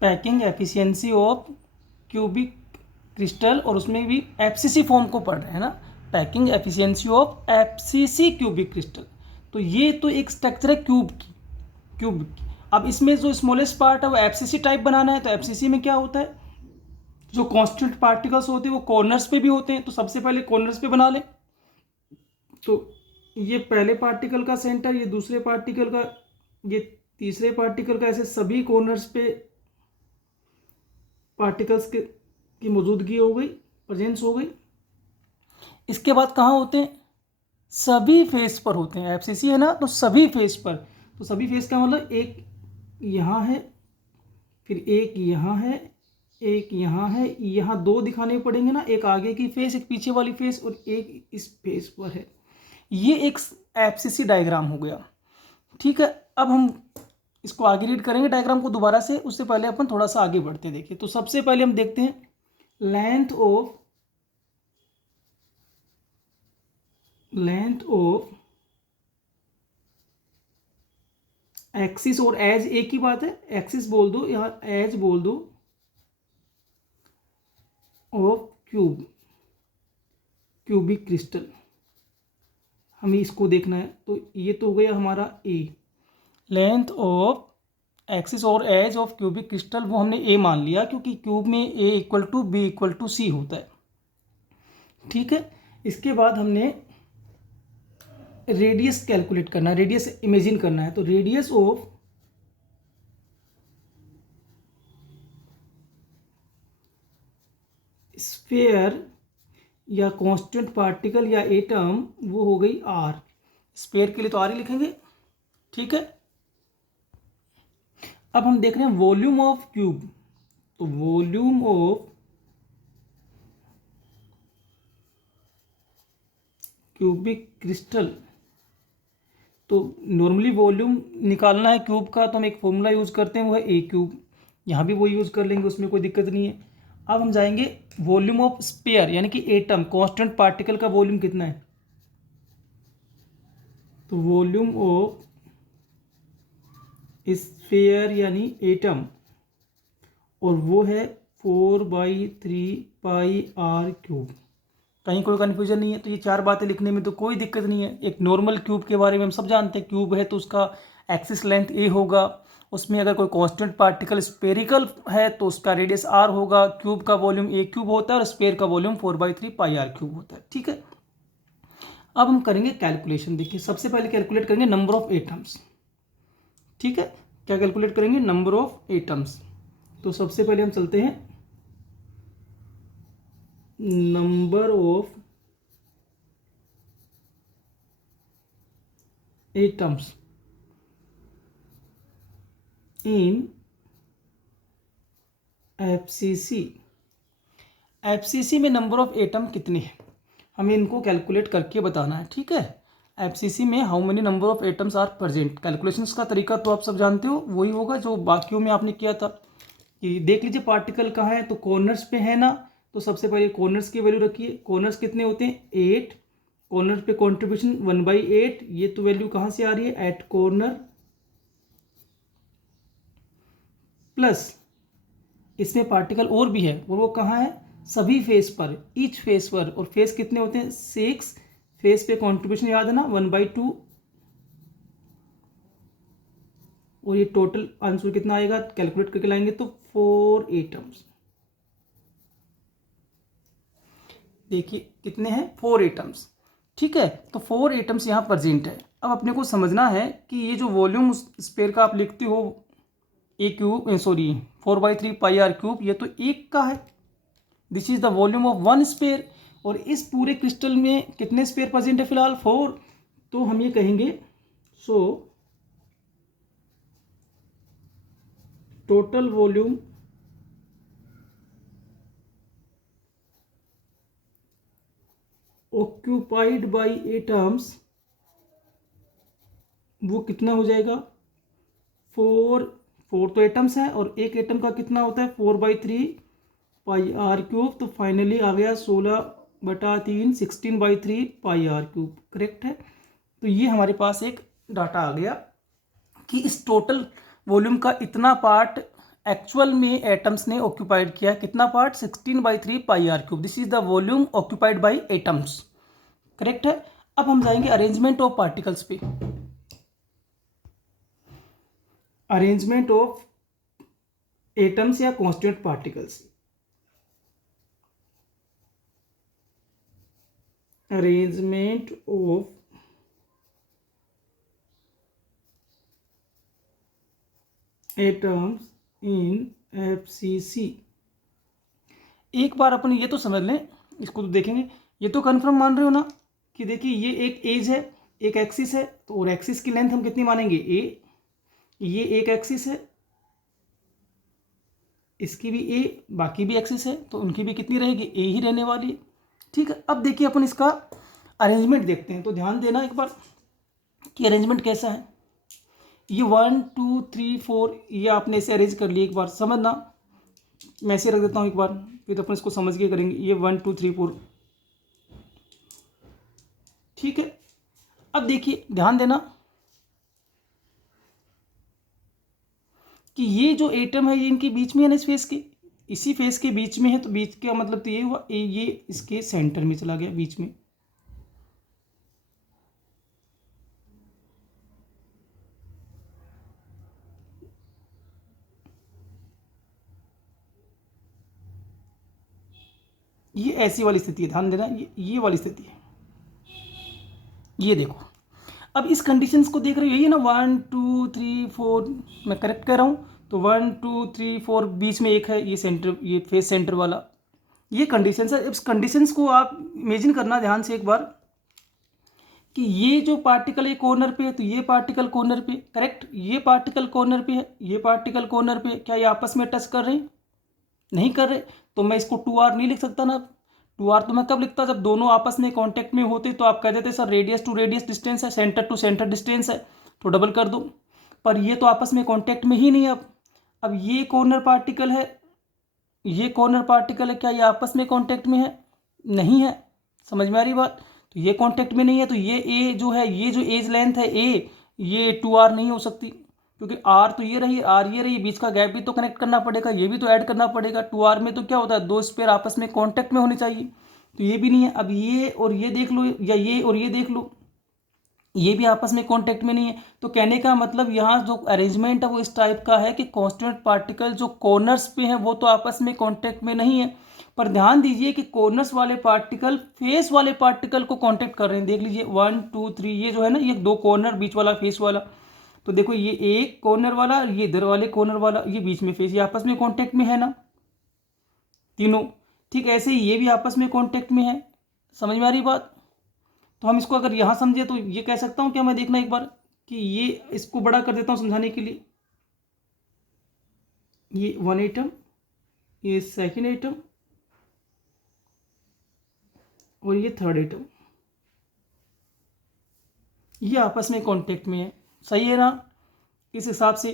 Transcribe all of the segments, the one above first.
Packing efficiency of cubic crystal, और उसमें भी एफसीसी फॉर्म को पढ़ रहे हैं ना, packing efficiency of FCC cubic crystal. तो ये तो एक स्ट्रक्चर है क्यूब की। अब इसमें जो स्मॉलेस्ट पार्ट है वो एफसीसी टाइप बनाना है। तो एफसीसी में क्या होता है, जो कॉन्स्टेंट पार्टिकल्स होते हैं वो कॉर्नर्स पे भी होते हैं। तो सबसे पहले कॉर्नर्स पे बना लें। तो ये पहले पार्टिकल का सेंटर, ये दूसरे पार्टिकल का, ये तीसरे पार्टिकल का, ऐसे सभी कॉर्नर्स पे पार्टिकल्स के की मौजूदगी हो गई, प्रेजेंस हो गई। इसके बाद कहाँ होते हैं, सभी फेस पर होते हैं। एफसीसी है ना, तो सभी फेस पर। तो सभी फेस का मतलब एक यहाँ है, फिर एक यहाँ है, एक यहाँ है, यहाँ दो दिखाने पड़ेंगे ना, एक आगे की फेस, एक पीछे वाली फेस, और एक इस फेस पर है। ये एक एफसीसी डायग्राम हो गया। ठीक है, अब हम इसको आगे रीड करेंगे डायग्राम को दोबारा से। उससे पहले अपन थोड़ा सा आगे बढ़ते हैं। देखिए, तो सबसे पहले हम देखते हैं लेंथ ऑफ एक्सिस और एज एक ही बात है, एक्सिस बोल दो या एज बोल दो, ऑफ क्यूबिक क्रिस्टल, हमें इसको देखना है। तो ये तो हो गया हमारा ए, लेंथ ऑफ एक्सिस और एज ऑफ क्यूबिक क्रिस्टल, वो हमने ए मान लिया क्योंकि क्यूब में a equal to b equal to c होता है। ठीक है, इसके बाद हमने रेडियस कैलकुलेट करना है, रेडियस इमेजिन करना है। तो रेडियस ऑफ स्फीयर या कांस्टेंट पार्टिकल या एटम, वो हो गई आर। स्फीयर के लिए तो आर ही लिखेंगे। ठीक है, अब हम देख रहे हैं वॉल्यूम ऑफ क्यूब। तो वॉल्यूम ऑफ क्यूबिक क्रिस्टल, तो नॉर्मली वॉल्यूम निकालना है क्यूब का तो हम एक फॉर्मूला यूज़ करते हैं, वो है ए क्यूब। यहाँ भी वो यूज़ कर लेंगे, उसमें कोई दिक्कत नहीं है। अब हम जाएंगे वॉल्यूम ऑफ स्फीयर यानी कि एटम, कांस्टेंट पार्टिकल का वॉल्यूम कितना है। तो वॉल्यूम ऑफ स्फीयर यानी एटम, और वो है 4/3πr³। कहीं कोई कन्फ्यूजन नहीं है। तो ये चार बातें लिखने में तो कोई दिक्कत नहीं है। एक नॉर्मल क्यूब के बारे में हम सब जानते हैं, क्यूब है तो उसका एक्सिस लेंथ ए होगा, उसमें अगर कोई कांस्टेंट पार्टिकल स्पेरिकल है तो उसका रेडियस आर होगा। क्यूब का वॉल्यूम ए क्यूब होता है और स्पेयर का वॉल्यूम 4/3πr³ होता है। ठीक है, अब हम करेंगे कैलकुलेशन। देखिए, सबसे पहले कैलकुलेट करेंगे नंबर ऑफ एटम्स। ठीक है, क्या कैलकुलेट करेंगे, नंबर ऑफ एटम्स। तो सबसे पहले हम चलते हैं number of atoms in FCC. FCC में नंबर ऑफ एटम कितने हैं, हमें इनको कैलकुलेट करके बताना है। ठीक है, एफसीसी में how many number of atoms are present. Calculations का तरीका तो आप सब जानते हो, वही होगा जो बाकियों में आपने किया था। कि देख लीजिए पार्टिकल कहाँ है, तो कॉर्नर्स पे है ना। तो सबसे पहले कॉर्नर्स की वैल्यू रखिए। कॉर्नर्स कितने होते हैं, 8। कॉर्नर पे कॉन्ट्रीब्यूशन 1/8। ये तो वैल्यू कहाँ से आ रही है, एट कॉर्नर, प्लस इसमें पार्टिकल और भी है, वो कहाँ है, सभी फेस पर, ईच फेस पर। और फेस कितने होते हैं, 6। फेस पे कॉन्ट्रीब्यूशन याद है ना, 1/2। और ये टोटल आंसर कितना आएगा, कैलकुलेट करके लाएंगे तो 4 एटम्स। देखिए कितने हैं, 4 एटम्स। ठीक है, तो 4 एटम्स यहाँ प्रेजेंट है। अब अपने को समझना है कि ये जो वॉल्यूम स्पेयर का आप लिखते हो ए क्यूब, सॉरी 4/3πr³, ये तो एक का है। This is the volume of one sphere. और इस पूरे क्रिस्टल में कितने स्पेयर प्रेजेंट है, फिलहाल 4। तो हम ये कहेंगे so total volume occupied by atoms, वो कितना हो जाएगा, 4 तो एटम्स हैं और एक एटम का कितना होता है, 4/3πr³। तो फाइनली आ गया 16/3, 16/3πr³। करेक्ट है। तो ये हमारे पास एक डाटा आ गया कि इस टोटल वॉल्यूम का इतना पार्ट एक्चुअल में एटम्स ने ऑक्यूपाइड किया कितना part, 16/3 pi r cube. This is the volume occupied by atoms, correct है। अब हम जाएंगे अरेंजमेंट ऑफ पार्टिकल्स पे। अरेंजमेंट ऑफ एटम्स या constituent particles, arrangement of atoms in FCC. एक बार अपन ये तो समझ लें, इसको तो देखेंगे, ये तो कन्फर्म मान रहे हो ना कि देखिए ये एक एज है, एक एक्सिस है, तो और एक्सिस की लेंथ हम कितनी मानेंगे, ए। ये एक एक्सिस है, इसकी भी ए, बाकी भी एक्सिस है, तो उनकी भी कितनी रहेगी, ए ही रहने वाली है। ठीक है, अब देखिए अपन इसका अरेंजमेंट देखते हैं। तो ध्यान देना एक बार कि अरेंजमेंट कैसा है। ये 1 2 3 4 ये आपने इसे अरेंज कर लिया, एक बार समझना। मैं ऐसे रख देता हूँ एक बार, फिर अपन इसको समझ के करेंगे। ये 1 2 3 4, ठीक है। अब देखिए ध्यान देना कि ये जो एटम है ये इनके बीच में है ना, इस फेस के, इसी फेस के बीच में है। तो बीच का मतलब तो ये हुआ, ये इसके सेंटर में चला गया, बीच में। ये ऐसी वाली स्थिति है, ध्यान देना, ये वाली स्थिति है। ये देखो, अब इस कंडीशंस को देख रहे हो, यही है ना 1 2 3 4, मैं करेक्ट कर रहा हूँ। तो 1 2 3 4 बीच में एक है, ये सेंटर, ये फेस सेंटर वाला, ये कंडीशंस है। इस कंडीशंस को आप इमेजिन करना ध्यान से एक बार कि ये जो पार्टिकल है कॉर्नर पे है, तो ये पार्टिकल कॉर्नर पे, करेक्ट, ये पार्टिकल कॉर्नर पे है, ये पार्टिकल कॉर्नर पे, क्या ये आपस में टच कर रहे हैं, नहीं कर रहे। तो मैं इसको 2r नहीं लिख सकता ना। 2r तो मैं कब लिखता, जब दोनों आपस में कांटेक्ट में होते, तो आप कह देते sir radius to radius distance है, सेंटर टू सेंटर डिस्टेंस है, तो डबल कर दो। पर ये तो आपस में कांटेक्ट में ही नहीं है। अब ये कॉर्नर पार्टिकल है, ये कॉर्नर पार्टिकल है, क्या ये आपस में कांटेक्ट में है, नहीं है। समझ में आ रही बात। तो ये कांटेक्ट में नहीं है, तो ये ए जो है, ये जो एज लेंथ है ए, ये 2r नहीं हो सकती, क्योंकि आर तो ये रही, आर ये रही, बीच का गैप भी तो कनेक्ट करना पड़ेगा, ये भी तो ऐड करना पड़ेगा। 2r में तो क्या होता है, दो स्पेयर आपस में कांटेक्ट में होने चाहिए, तो ये भी नहीं है। अब ये और ये देख लो, या ये और ये देख लो, ये भी आपस में कांटेक्ट में नहीं है। तो कहने का मतलब यहाँ जो अरेंजमेंट है वो इस टाइप का है कि कांस्टिट्यूएंट पार्टिकल जो कॉर्नर्स पे हैं वो तो आपस में कांटेक्ट में नहीं है, पर ध्यान दीजिए कि कॉर्नर्स वाले पार्टिकल फेस वाले पार्टिकल को कांटेक्ट कर रहे हैं। देख लीजिए 1 2 3, ये जो है ना, ये दो कॉर्नर, बीच वाला फेस वाला। तो देखो ये एक कॉर्नर वाला, ये इधर वाले कॉर्नर वाला, ये बीच में फेस, ये आपस में कांटेक्ट में है ना तीनों। ठीक ऐसे ही ये भी आपस में कांटेक्ट में है। समझ में आ रही बात। तो हम इसको अगर यहाँ समझे तो ये कह सकता हूँ, क्या मैं देखना एक बार कि ये, इसको बड़ा कर देता हूँ समझाने के लिए। ये 1 एटम, ये 2nd एटम, और ये 3rd एटम, ये आपस में कांटेक्ट में है। सही है ना इस हिसाब से।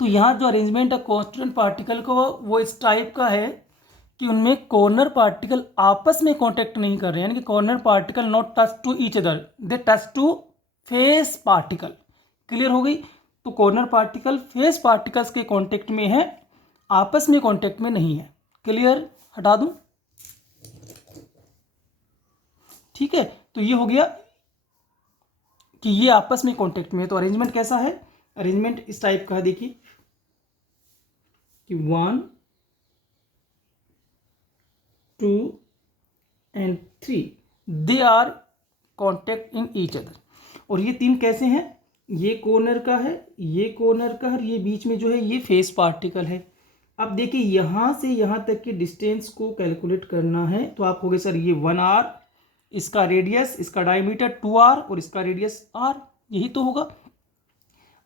तो यहाँ जो अरेंजमेंट है कांस्टिट्यूएंट पार्टिकल को वो इस टाइप का है कि उनमें कॉर्नर पार्टिकल आपस में कांटेक्ट नहीं कर रहे हैं, यानी कि corner particle not touch to each other, they touch to face particle. Clear हो गई। तो कॉर्नर पार्टिकल फेस पार्टिकल्स के कांटेक्ट में है, आपस में कांटेक्ट में नहीं है। क्लियर, हटा दूं, ठीक है। तो ये हो गया कि ये आपस में कांटेक्ट में है। तो अरेंजमेंट कैसा है, अरेंजमेंट इस टाइप का है, देखिए कि 1 2 and 3 they are contact in each other. और ये तीन कैसे हैं, ये कॉर्नर का है, ये कॉर्नर का है, ये बीच में जो है ये फेस पार्टिकल है। अब देखिए यहाँ से यहाँ तक की डिस्टेंस को कैलकुलेट करना है, तो आप हो गए सर ये 1r, इसका रेडियस, इसका डायमीटर 2r, और इसका रेडियस r, यही तो होगा।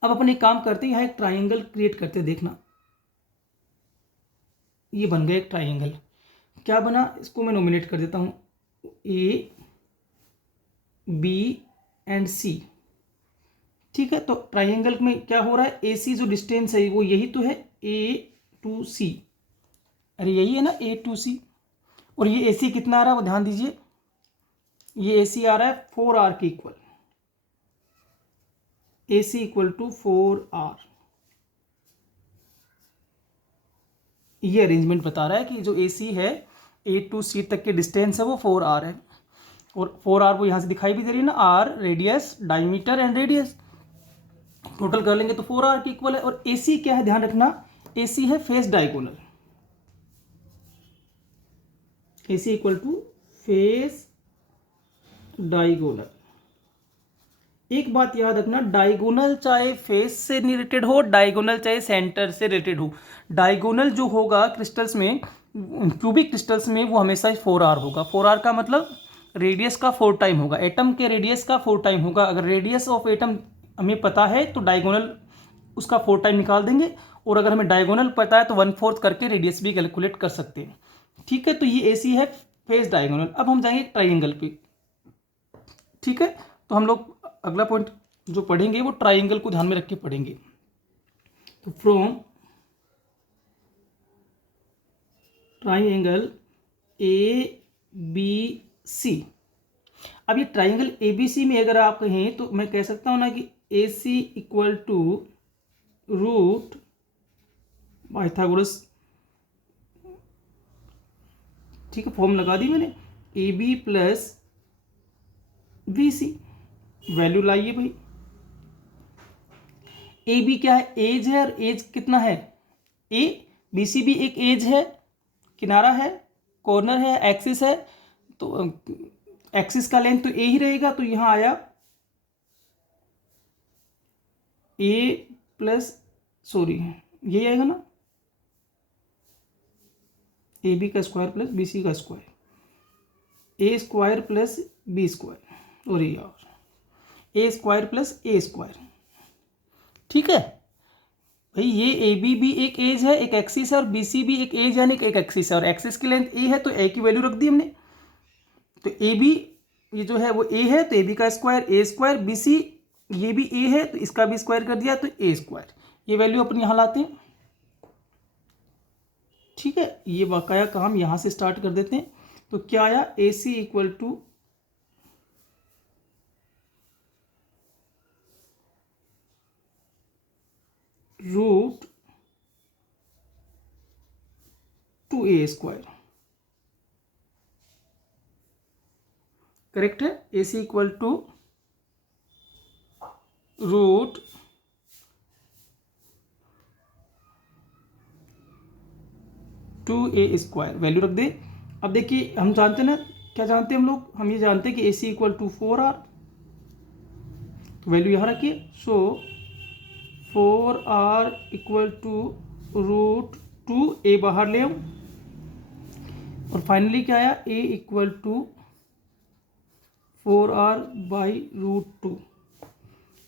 अब अपन एक काम करते हैं, यहाँ एक ट्राइंगल क्रिएट करते हैं, देखना ये बन गया एक ट्राइंगल। क्या बना, इसको मैं नोमिनेट कर देता हूँ ए बी एंड सी। ठीक है, तो ट्राइंगल में क्या हो रहा है, ए सी जो डिस्टेंस है वो यही तो है, ए टू सी, अरे यही है ना ए टू सी। और ये ए सी कितना आ रहा है वो ध्यान दीजिए, ये ए सी आ रहा है 4r के equal, A C equal to 4r। ये अरेंजमेंट बता रहा है कि जो ए सी है ए टू सी तक के डिस्टेंस है वो 4r है, और 4r वो यहाँ से दिखाई भी दे रही है ना, r radius, diameter and radius, total कर लेंगे तो 4r के इक्वल है। और ए सी क्या है, ध्यान रखना, ए सी है face diagonal, A C equal to face diagonal. एक बात याद रखना, डायगोनल चाहे फेस से रिलेटेड हो, डायगोनल चाहे सेंटर से रिलेटेड हो, डायगोनल जो होगा क्रिस्टल्स में, क्यूबिक क्रिस्टल्स में, वो हमेशा 4r होगा। 4r का मतलब रेडियस का 4 टाइम होगा, एटम के रेडियस का 4 टाइम होगा। अगर रेडियस ऑफ एटम हमें पता है तो डायगोनल उसका 4 टाइम निकाल देंगे, और अगर हमें डायगोनल पता है तो 1/4 करके रेडियस भी कैलकुलेट कर सकते हैं। ठीक है, तो ये ए सी है फेस डायगोनल। अब हम जाएंगे ट्राइंगल पे। ठीक है, तो हम लोग अगला पॉइंट जो पढ़ेंगे वो ट्राइंगल को ध्यान में रख के पढ़ेंगे। तो from triangle A B C, अब ये ट्राइंगल ए बी सी में अगर आप कहें तो मैं कह सकता हूं ना कि A C equal to root Pythagoras, ठीक है, फॉर्म लगा दी मैंने, A B plus B C, value लाइए भाई। ए बी क्या है, एज है, और एज कितना है ए, बी सी भी एक एज है, किनारा है, कॉर्नर है, एक्सिस है, तो एक्सिस का लेंथ तो ए ही रहेगा, तो यहां आया ए प्लस, सॉरी ये आएगा ना, ए बी का स्क्वायर प्लस बी सी का स्क्वायर, ए स्क्वायर प्लस बी स्क्वायर, और यार ए स्क्वायर प्लस ए स्क्वायर। ठीक है भाई, ये ए बी भी एक एज है, एक एक्सिस है, और बी सी भी एक एज है, एक एक्सिस है, और एक्सिस की लेंथ ए है, तो ए की वैल्यू रख दी हमने। तो ए बी ये जो है वो ए है, तो ए बी का स्क्वायर ए स्क्वायर, बी सी ये भी ए है तो इसका भी स्क्वायर कर दिया, तो ए स्क्वायर, ये वैल्यू अपन यहाँ लाते हैं। ठीक है, ये बकाया काम यहाँ से स्टार्ट कर देते हैं। तो क्या आया, a C equal to root 2a square, correct है। A C equal to root 2a square, value रख दे। अब देखिए हम जानते हैं ना, क्या जानते हैं हम लोग, हम ये जानते हैं कि A C equal to 4r, तो वैल्यू यहाँ रखिए। सो 4r equal to root 2a बाहर ले आओ, और फाइनली क्या आया, a equal to 4r by root 2।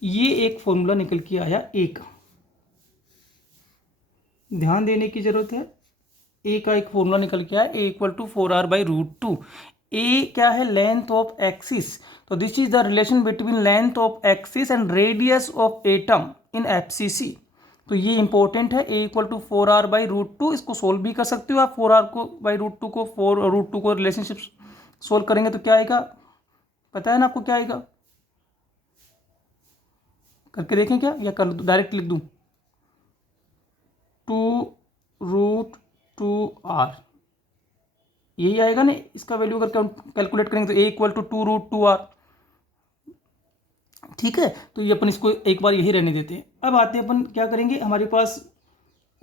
ये एक फॉर्मूला निकल के आया a का, ध्यान देने की जरूरत है। a का एक फॉर्मूला निकल के आया, a equal to 4r by root 2। a क्या है, लेंथ ऑफ एक्सिस, तो this is the relation between length of axis and radius of atom in FCC. तो ये इंपॉर्टेंट है, a equal to 4r by root 2। इसको solve भी कर सकते हो आप, 4r को बाई रूट 2 को, 4 रूट 2 को रिलेशनशिप सोल्व करेंगे तो क्या आएगा, पता है ना आपको क्या आएगा, करके देखें क्या, या कर डायरेक्ट लिख दूं, 2 रूट 2r, यही आएगा ना। इसका वैल्यू अगर कैलकुलेट करेंगे तो a equal to 2 root 2r। ठीक है, तो ये अपन इसको एक बार यही रहने देते हैं। अब आते हैं अपन क्या करेंगे, हमारे पास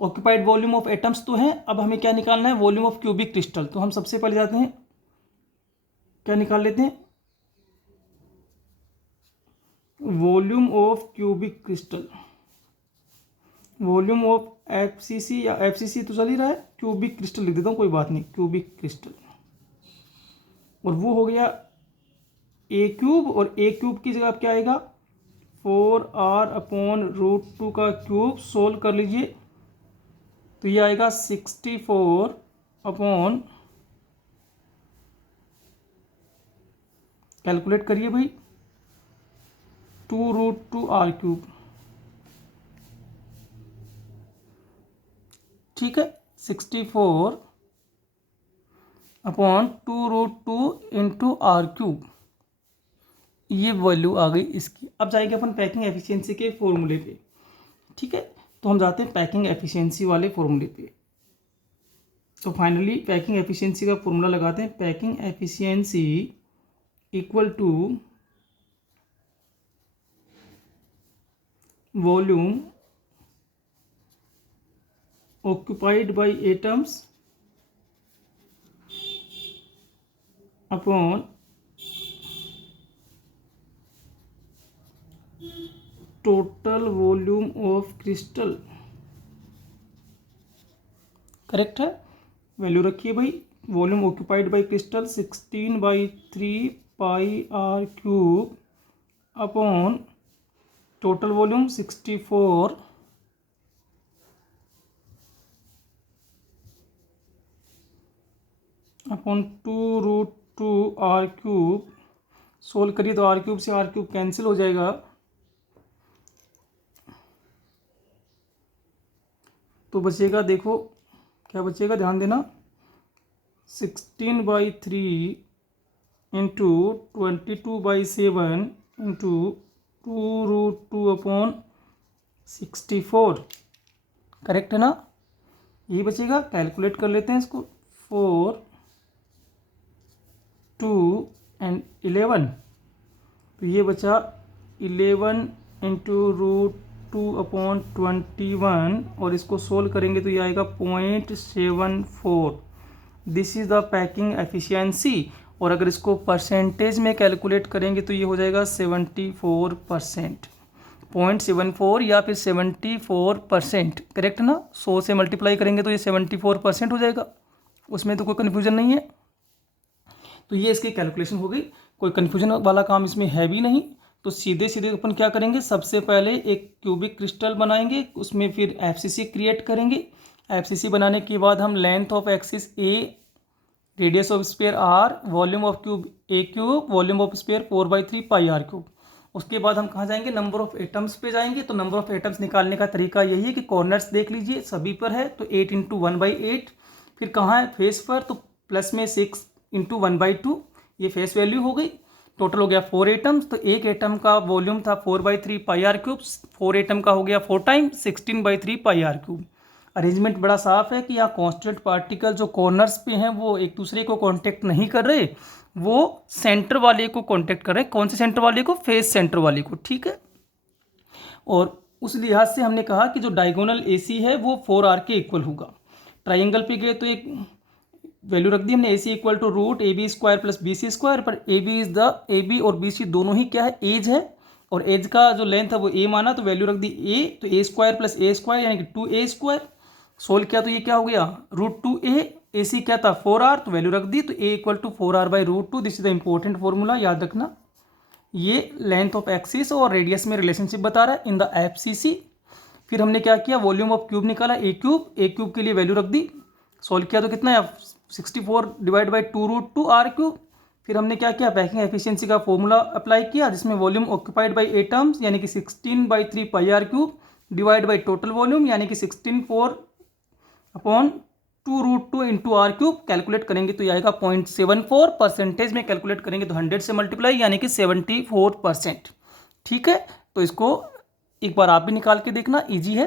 ऑक्यूपाइड वॉल्यूम ऑफ एटम्स तो हैं, अब हमें क्या निकालना है, वॉल्यूम ऑफ क्यूबिक क्रिस्टल। तो हम सबसे पहले जाते हैं, क्या निकाल लेते हैं, volume of cubic crystal, volume of FCC, या एफसीसी तो चल ही रहा है, क्यूबिक क्रिस्टल लिख देता हूँ, कोई बात नहीं, क्यूबिक क्रिस्टल, और वो हो गया ए क्यूब, और ए क्यूब की जगह क्या आएगा, 4r अपॉन रूट 2 का क्यूब, सोल्व कर लीजिए तो ये आएगा 64 अपॉन, कैलकुलेट करिए भाई, 2 रूट 2r क्यूब। ठीक है, 64 upon 2 root 2 into r cube, ये वैल्यू आ गई इसकी। अब जाएंगे अपन पैकिंग एफिशिएंसी के फॉर्मूले पे। ठीक है, तो हम जाते हैं पैकिंग एफिशिएंसी वाले फॉर्मूले पे। तो फाइनली पैकिंग एफिशिएंसी का फॉर्मूला लगाते हैं। Packing efficiency equal to volume occupied by atoms upon total volume of crystal। Correct है। वैल्यू रखिए भाई, volume occupied by crystal 16/3 pi r cube upon total volume 64 upon 2√2 r cube. Solve करिए तो r cube से r cube cancel हो जाएगा, तो बचेगा, देखो क्या बचेगा, ध्यान देना, 16/3 इंटू 22/7 इंटू 2√2 अपॉन 64। करेक्ट है ना, यही बचेगा। कैलकुलेट कर लेते हैं इसको, 4, 2 एंड 11, तो ये बचा 11 इंटू √2 अपॉन 21, और इसको सोल्व करेंगे तो ये आएगा 0.74। This is the packing efficiency. और अगर इसको परसेंटेज में कैलकुलेट करेंगे तो ये हो जाएगा 74%, 0.74 या फिर 74%। करेक्ट ना, 100 से मल्टीप्लाई करेंगे तो ये 74% हो जाएगा, उसमें तो कोई कन्फ्यूजन नहीं है। तो ये इसकी कैलकुलेशन हो गई, कोई कन्फ्यूजन वाला काम इसमें है भी नहीं। तो सीधे सीधे अपन क्या करेंगे, सबसे पहले एक क्यूबिक क्रिस्टल बनाएंगे, उसमें फिर एफसीसी क्रिएट करेंगे। एफसीसी बनाने के बाद हम length of axis A, radius of sphere r, volume of cube A cube, volume of sphere 4/3 pi r cube. उसके बाद हम कहाँ जाएंगे, नंबर ऑफ एटम्स पे जाएंगे। तो नंबर ऑफ एटम्स निकालने का तरीका यही है कि कॉर्नर्स देख लीजिए, सभी पर है, तो 8 इंटू 1/8। फिर कहाँ है, फेस पर, तो प्लस में 6 इंटू 1/2, ये फेस वैल्यू हो गई। टोटल हो गया 4 एटम्स, तो एक एटम का वॉल्यूम था 4/3 पाई आर क्यूब, 4 एटम का हो गया 4 time 16/3 pi r cube. Arrangement बड़ा साफ है कि यहाँ कॉन्स्टेंट पार्टिकल जो कॉर्नर्स पे हैं वो एक दूसरे को कांटेक्ट नहीं कर रहे, वो सेंटर वाले को कांटेक्ट कर रहे हैं। कौन से सेंटर वाले को, फेस सेंटर वाले को, ठीक है। और उस लिहाज से हमने कहा कि जो डायगोनल AC है वो 4R के इक्वल होगा। ट्राइंगल पे गए तो एक वैल्यू रख दी हमने, AC equal to √AB² plus BC², पर AB और BC दोनों ही क्या है, एज है, और एज का जो लेंथ है वो A माना, तो वैल्यू रख दी A, तो A² प्लस A² यानी कि 2A²। सोल्व किया तो ये क्या हो गया, √2A, AC क्या था 4R, तो वैल्यू रख दी, तो A equal to 4R/√2। This is the important formula, याद रखना। ये लेंथ ऑफ एक्सिस और रेडियस में रिलेशनशिप बता रहा है इन द एफसीसी। फिर हमने क्या किया, वॉल्यूम ऑफ क्यूब निकाला, ए क्यूब के लिए वैल्यू रख दी। सोल्व किया तो कितना है, 64 डिवाइड बाई 2√2 आर क्यूब। फिर हमने क्या किया, पैकिंग एफिशिएंसी का फॉर्मूला अप्लाई किया, जिसमें वॉल्यूम ऑक्यूपाइड बाई एटम्स यानी कि 16/3 pi r cube divide by total volume यानी कि 16/4 upon 2√2 into r cube. Calculate करेंगे तो ये आएगा 0.74। परसेंटेज में कैलकुलेट करेंगे तो 100 से मल्टीप्लाई यानी कि 74%। ठीक है, तो इसको एक बार आप भी निकाल के देखना, ईजी है।